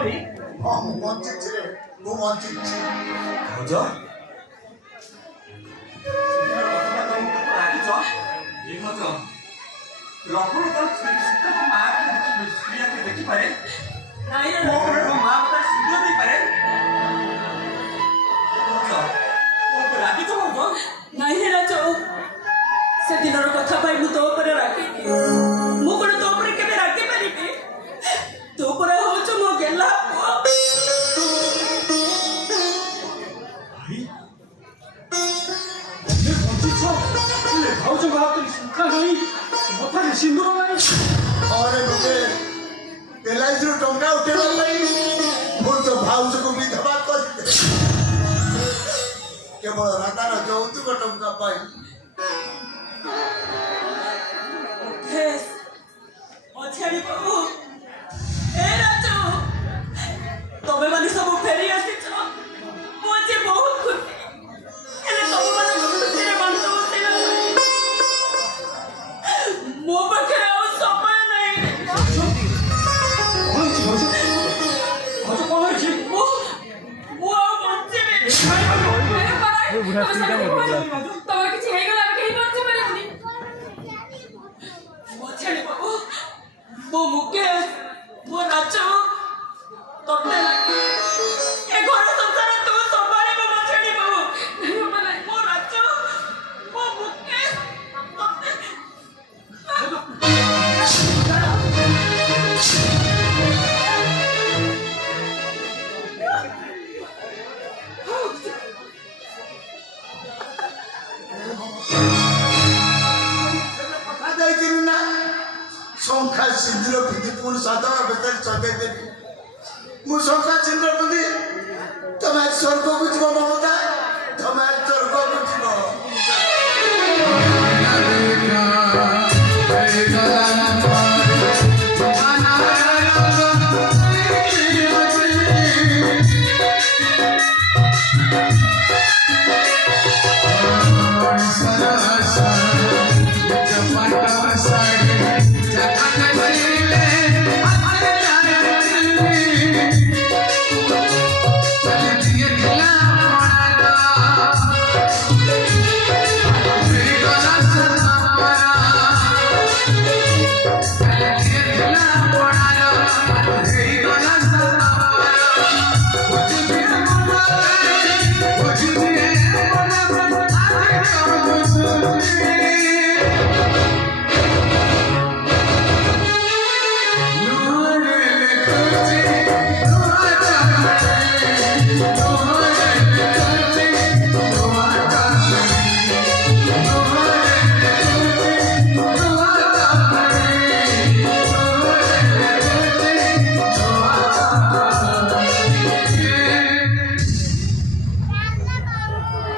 भाई हाँ ମୁଁ ବଞ୍ଚିଛି ରେ ମୁଁ ବଞ୍ଚିଛି ଭାଉଜ ରାଗିଛ ଏ ଭାଉଜ ଲକ୍ଷ୍ମଣ ତ ସୀତାଙ୍କ ମା ସ୍ତ୍ରୀକୁ ଦେଖିପାରେ ମୋ ମା ତା ଶୀଘ୍ର ଦେଇପାରେ ଭାଉଜ ରାଗିଛ ଭାଉଜ ନାଇଁ ରେ ରାଜ ସେଦିନର କଥା ପାଇଁ ମୁଁ ତୋ ଉପରେ ରାଗିନି ମୁଁ କଣ ତୋ ଉପରେ କେବେ ରାଗି ପାରିବି ତୋ ଉପରେ ହଉଛୁ ମୋ ଗେଲା ପୁଅ ଭାଉଜ ହାତରେ ଶୁଖା ନାହିଁ ମଥାରେ ସିନ୍ଦୁର ନାହିଁ ଘରେ ଗୋଟେ ଏଲ୍ଆଇସିରୁ ଟଙ୍କା ଉଠେଇବା ପାଇଁ ମୁଁ ତ ଭାଉଜକୁ ବିଧବା କରିଦେଲି କେବଳ ରାଧାର ଯୌତୁକ ଟଙ୍କା ପାଇଁ ଅଛାଡ଼ି ବାବୁ ଏ ରାଜ ତମେ ମାନେ ସବୁ ଫେରି ଆସିଛ ମୁଁ ଆଜି ବହୁତ ଖୁସି ହେଲେ ତମ ମାନଙ୍କ ଖୁସିରେ ବାଣ୍ଟ ବସେଇବା ମୋ ପାଖରେ ଆଉ ସମୟ ନାହିଁ ମୁଁ ଆଉ ବଞ୍ଚିବି ତମର କିଛି ହେଇଗଲା ଆମେ କେହି ବଞ୍ଚି ପାରିବୁନି ଅଛାଡ଼ି ବାବୁ ମୋ ମୁକେଶ ମୋ ରାଜ ତତେ ଲାଗି ଏ ଘର ସଂସାର ତୁ ସମ୍ଭାଳିବ ମଛାଡ଼ି ବାବୁ ମୋ ରାଜ ମୋ ମୁକେଶ ତତେ କଥା ଯାଇଥିଲି ନା ଶଙ୍ଖା ସିନ୍ଦୁର ପିନ୍ଧି ପୁଣି ସଦର ଭିତରେ ସଜେଇ ଦେବି ମୁଁ ଶଙ୍ଖା ସିନ୍ଦୁର ପିନ୍ଧି ତମେ ସ୍ୱର୍ଗକୁ ଯିବ